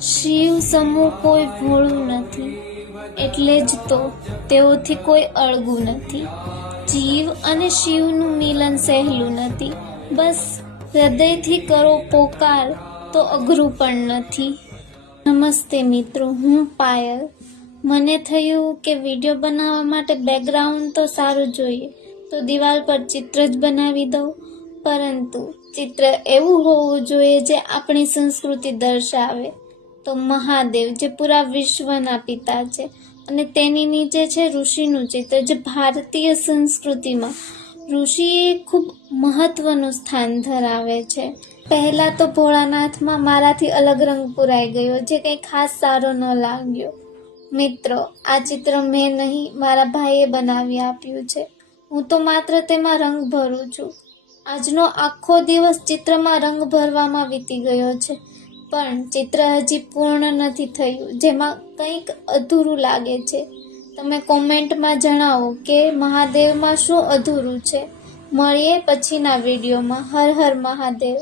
શિવ સમૂહ કોઈ ભોળું નથી, એટલે જ તો તેઓથી કોઈ અળગું નથી. જીવ અને શિવનું મિલન સહેલું નથી, બસ હૃદયથી કરો પોકાર તો અઘરું પણ નથી. નમસ્તે મિત્રો, હું પાયલ. મને થયું કે વિડીયો બનાવવા માટે બેકગ્રાઉન્ડ તો સારું જોઈએ, તો દિવાલ પર ચિત્ર જ બનાવી દઉં. પરંતુ ચિત્ર એવું હોવું જોઈએ જે આપણી સંસ્કૃતિ દર્શાવે. તો મહાદેવ જે પૂરા વિશ્વના પિતા છે, અને તેની નીચે છે ઋષિનું ચિત્ર, જે ભારતીય સંસ્કૃતિમાં ઋષિએ ખૂબ મહત્વનું સ્થાન ધરાવે છે. પહેલાં તો ભોળાનાથમાં મારાથી અલગ રંગ પુરાઈ ગયો, જે કંઈ ખાસ સારો ન લાગ્યો. મિત્રો, આ ચિત્ર મેં નહીં, મારા ભાઈએ બનાવી આપ્યું છે. હું તો માત્ર તેમાં રંગ ભરું છું. આજનો આખો દિવસ ચિત્રમાં રંગ ભરવામાં વીતી ગયો છે, પણ ચિત્ર હજી પૂર્ણ નથી થયું, જેમાં કંઈક અધૂરું લાગે છે. તમે કોમેન્ટમાં જણાવો કે મહાદેવમાં શું અધૂરું છે. મળીએ પછીના વિડીયોમાં. હર હર મહાદેવ.